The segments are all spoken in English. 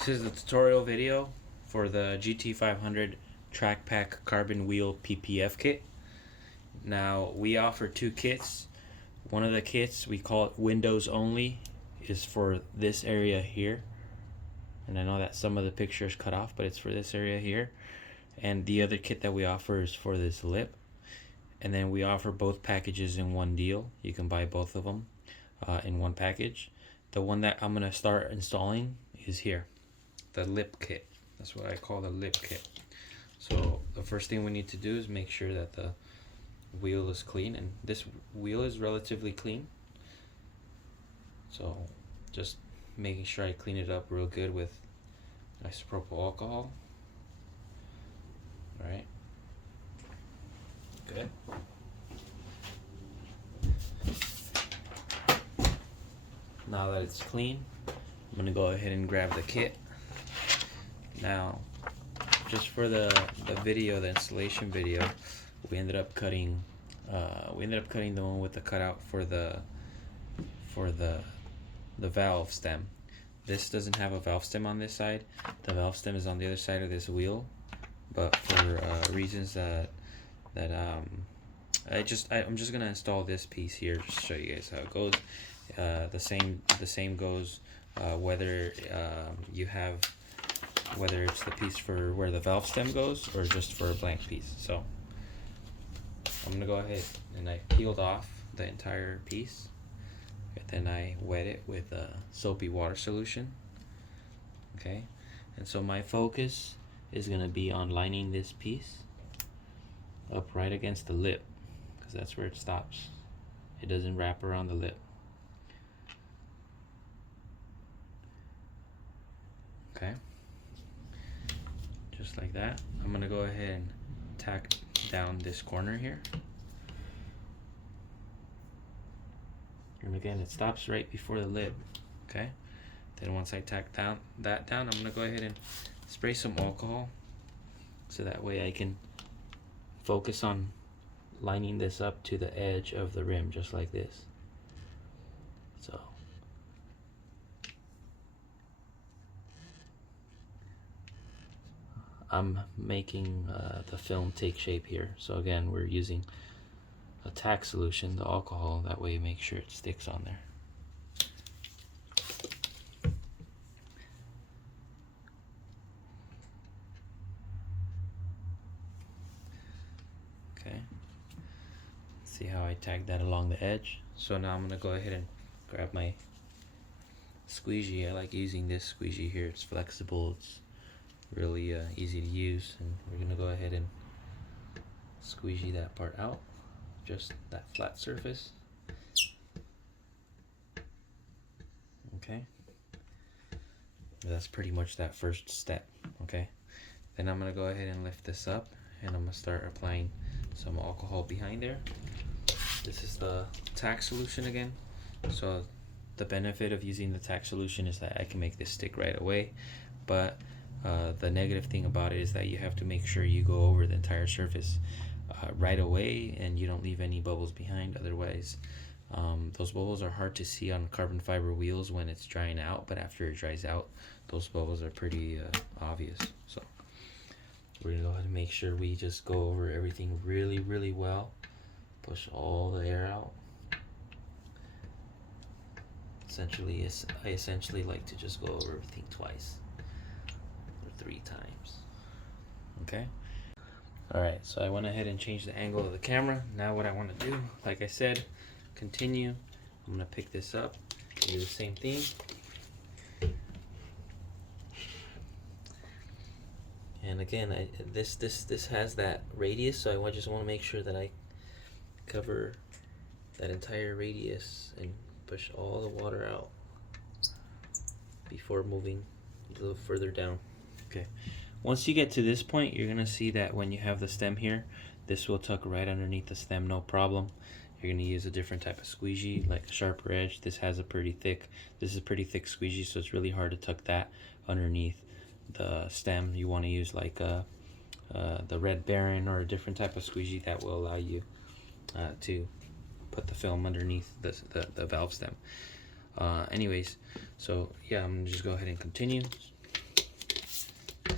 This is the tutorial video for the GT500 Track Pack Carbon Wheel PPF kit. Now we offer two kits. One of the kits, we call it Windows Only, is for this area here. And I know that some of the picture is cut off, but it's for this area here. And the other kit that we offer is for this lip. And then we offer both packages in one deal. You can buy both of them in one package. The one that I'm going to start installing is here, the lip kit. That's what I call the lip kit. So the first thing we need to do is make sure that the wheel is clean, and this wheel is relatively clean. So just making sure I clean it up real good with isopropyl alcohol. All right. Good. Now that it's clean, I'm gonna go ahead and grab the kit. Now, just for the video, the installation video, we ended up cutting the one with the cutout for the valve stem. This doesn't have a valve stem on this side. The valve stem is on the other side of this wheel, but for reasons that I'm just gonna install this piece here just to show you guys how it goes. The same goes whether whether it's the piece for where the valve stem goes or just for a blank piece. So I'm gonna go ahead and I peeled off the entire piece, and then I wet it with a soapy water solution. Okay, and so my focus is gonna be on lining this piece up right against the lip, because that's where it stops. It doesn't wrap around the lip. Okay, just like that. I'm gonna go ahead and tack down this corner here, and again it stops right before the lip. Okay, then once I tack down, I'm gonna go ahead and spray some alcohol, so that way I can focus on lining this up to the edge of the rim, just like this. So I'm making the film take shape here. So again, we're using a tack solution, the alcohol, that way make sure it sticks on there. Okay, see how I tagged that along the edge? So now I'm gonna go ahead and grab my squeegee. I like using this squeegee here. It's flexible, it's really easy to use, and we're gonna go ahead and squeegee that part out, just that flat surface. Okay, that's pretty much that first step. Okay, then I'm gonna go ahead and lift this up, and I'm gonna start applying some alcohol behind there. This is the tack solution again. So the benefit of using the tack solution is that I can make this stick right away, but the negative thing about it is that you have to make sure you go over the entire surface right away, and you don't leave any bubbles behind. Otherwise, those bubbles are hard to see on carbon fiber wheels when it's drying out, but after it dries out, those bubbles are pretty obvious. So we're gonna go ahead and make sure we just go over everything really well. Push all the air out. I essentially like to just go over everything twice or 3 times. Okay. Alright, so I went ahead and changed the angle of the camera. Now what I want to do, like I said, continue. I'm gonna pick this up, do the same thing. And again, this has that radius, so I just want to make sure that I cover that entire radius and push all the water out before moving a little further down. Okay, once you get to this point, you're gonna see that when you have the stem here, this will tuck right underneath the stem, no problem. You're gonna use a different type of squeegee, like a sharper edge. This is a pretty thick squeegee, so it's really hard to tuck that underneath the stem. You want to use like the Red Baron or a different type of squeegee that will allow you to put the film underneath the valve stem. Anyways, so yeah, I'm gonna just go ahead and continue.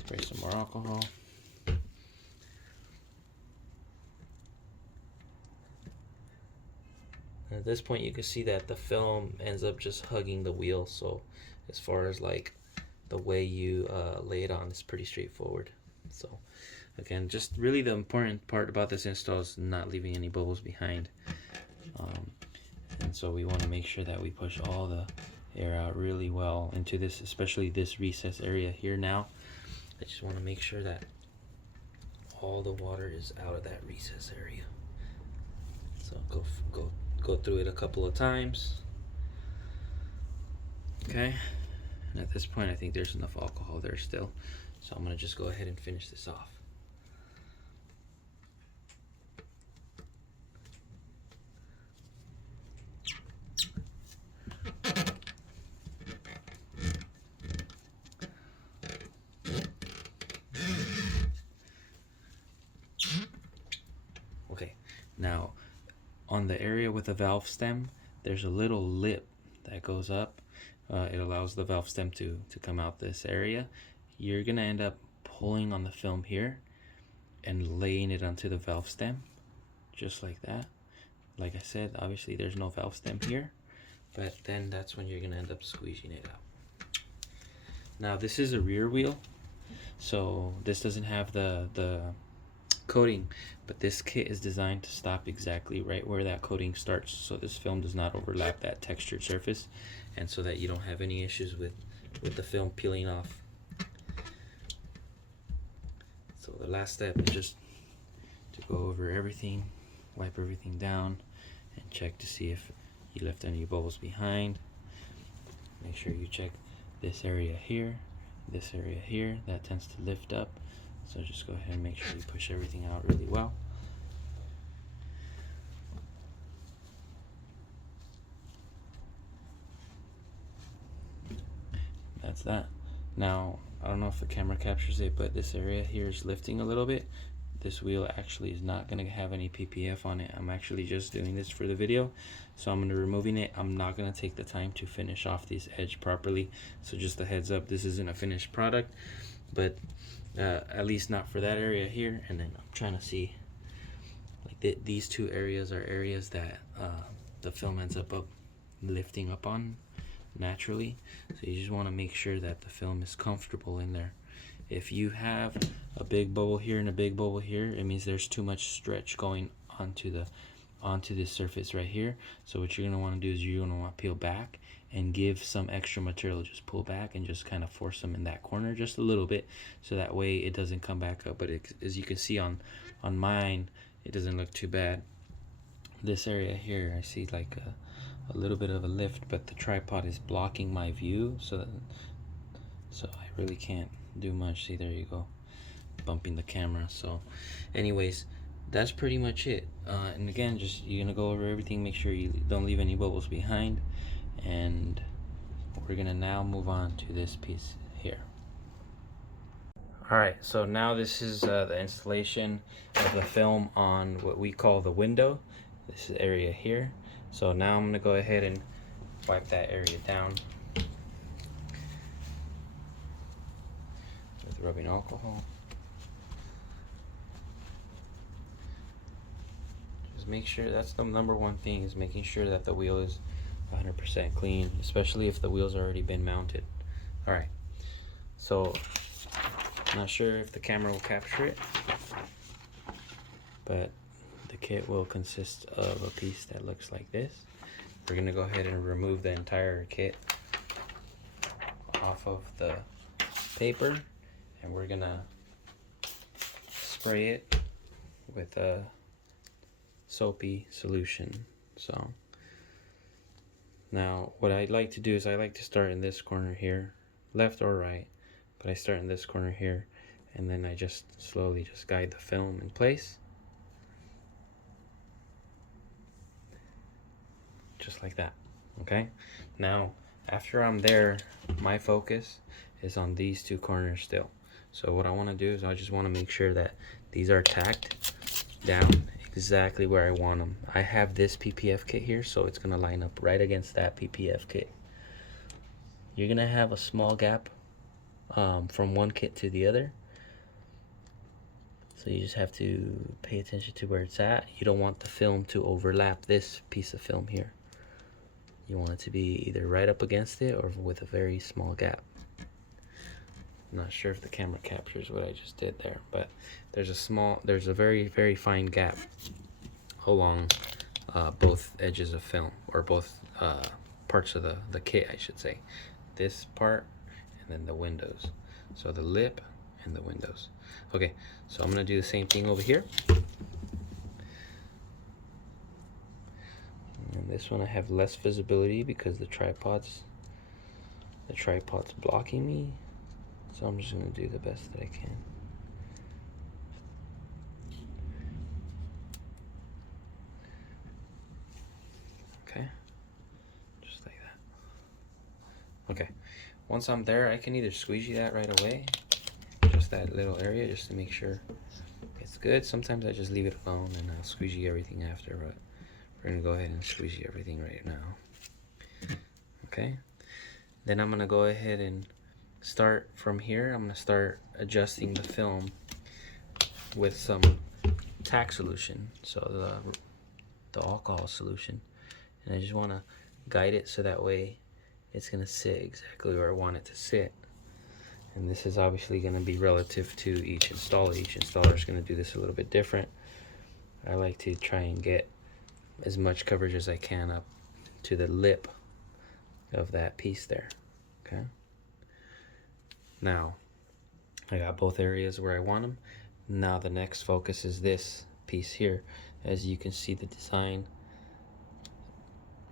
Spray some more alcohol. At this point, you can see that the film ends up just hugging the wheel. So as far as like the way you lay it on, it's pretty straightforward. So again, just really the important part about this install is not leaving any bubbles behind. And so we want to make sure that we push all the air out really well into this, especially this recess area here. Now I just want to make sure that all the water is out of that recess area. So go through it a couple of times. Okay, and at this point I think there's enough alcohol there still, so I'm gonna just go ahead and finish this off. Okay, now on the area with the valve stem, there's a little lip that goes up. It allows the valve stem to come out this area. You're gonna end up pulling on the film here and laying it onto the valve stem, just like that. Like I said, obviously there's no valve stem here, but then that's when you're gonna end up squeezing it out. Now this is a rear wheel, so this doesn't have the coating, but this kit is designed to stop exactly right where that coating starts, so this film does not overlap that textured surface, and so that you don't have any issues with the film peeling off. So the last step is just to go over everything, wipe everything down, and check to see if you left any bubbles behind. Make sure you check this area here, this area here, that tends to lift up. So just go ahead and make sure you push everything out really well. That's that. Now, I don't know if the camera captures it, but this area here is lifting a little bit. This wheel actually is not going to have any PPF on it. I'm actually just doing this for the video, so I'm going to be removing it. I'm not going to take the time to finish off this edge properly, so just a heads up, this isn't a finished product, but at least not for that area here. And then I'm trying to see, like these two areas are areas that the film ends up lifting up on naturally, so you just want to make sure that the film is comfortable in there. If you have a big bubble here and a big bubble here, it means there's too much stretch going onto this surface right here. So what you're going to want to do is you're going to want to peel back and give some extra material. Just pull back and just kind of force them in that corner just a little bit, so that way it doesn't come back up. But as you can see on mine, it doesn't look too bad. This area here, I see like a little bit of a lift, but the tripod is blocking my view, so I really can't do much. See, there you go, bumping the camera. So anyways, that's pretty much it. And again, just you're gonna go over everything, make sure you don't leave any bubbles behind, and we're gonna now move on to this piece here. Alright, so now this is the installation of the film on what we call the window, this area here. So now I'm gonna go ahead and wipe that area down with rubbing alcohol. Just make sure, that's the number one thing, is making sure that the wheel is 100% clean, especially if the wheel's already been mounted. Alright, so I'm not sure if the camera will capture it, but the kit will consist of a piece that looks like this. We're gonna go ahead and remove the entire kit off of the paper, and we're gonna spray it with a soapy solution. So now what I like to do is I like to start in this corner here, left or right, but I start in this corner here, and then I just slowly just guide the film in place, just like that. Okay, now after I'm there, my focus is on these two corners still. So what I want to do is I just want to make sure that these are tacked down exactly where I want them. I have this PPF kit here, so it's gonna line up right against that PPF kit. You're gonna have a small gap from one kit to the other. So you just have to pay attention to where it's at. You don't want the film to overlap this piece of film here. You want it to be either right up against it or with a very small gap. I'm not sure if the camera captures what I just did there, but there's a very, very fine gap along both edges of film, or both parts of the kit, I should say. This part and then the windows. So the lip and the windows. Okay, so I'm gonna do the same thing over here. And this one I have less visibility because the tripod's blocking me. So I'm just gonna do the best that I can. Okay, just like that. Okay, once I'm there, I can either squeegee that right away, just that little area, just to make sure it's good. Sometimes I just leave it alone and I'll squeegee everything after, but we're gonna go ahead and squeegee everything right now. Okay, then I'm gonna go ahead and start from here. I'm gonna start adjusting the film with some tack solution, so the alcohol solution, and I just want to guide it so that way it's gonna sit exactly where I want it to sit. And this is obviously going to be relative to each installer. Each installer is going to do this a little bit different. I like to try and get as much coverage as I can up to the lip of that piece there. Okay. Now, I got both areas where I want them. Now the next focus is this piece here. As you can see, the design,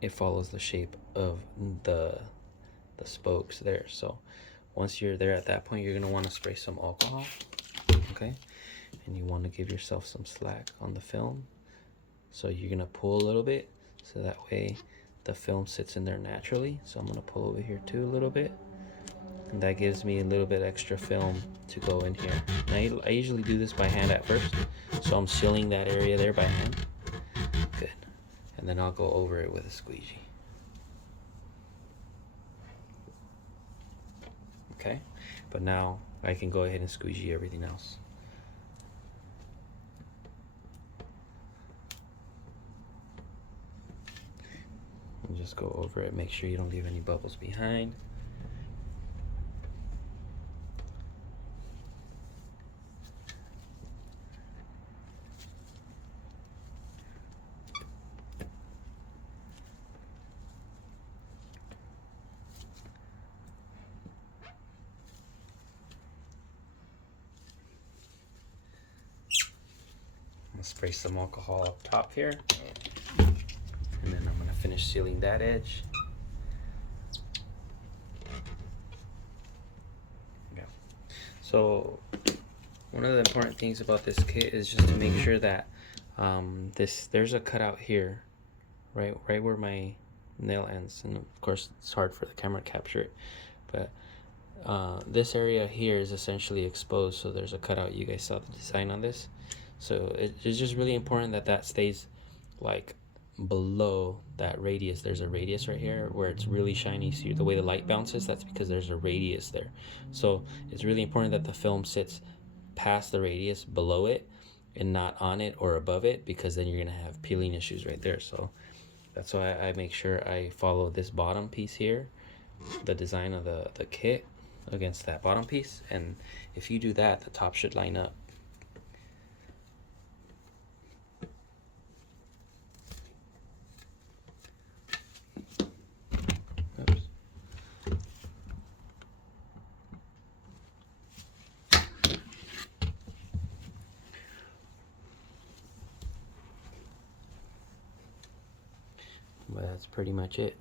it follows the shape of the spokes there. So once you're there at that point, you're going to want to spray some alcohol, okay? And you want to give yourself some slack on the film. So you're going to pull a little bit, so that way the film sits in there naturally. So I'm going to pull over here too a little bit. And that gives me a little bit extra film to go in here. And I usually do this by hand at first. So I'm sealing that area there by hand. Good. And then I'll go over it with a squeegee. Okay, but now I can go ahead and squeegee everything else. And just go over it, make sure you don't leave any bubbles behind. Spray some alcohol up top here, and then I'm going to finish sealing that edge. Okay. So one of the important things about this kit is just to make sure that there's a cutout here, right where my nail ends, and of course it's hard for the camera to capture it, but this area here is essentially exposed, so there's a cutout. You guys saw the design on this. So it's just really important that that stays like below that radius. There's a radius right here where it's really shiny. See the way the light bounces? That's because there's a radius there. So it's really important that the film sits past the radius, below it, and not on it or above it, because then you're gonna have peeling issues right there. So that's why I make sure I follow this bottom piece here, the design of the kit, against that bottom piece. And if you do that, the top should line up. But that's pretty much it.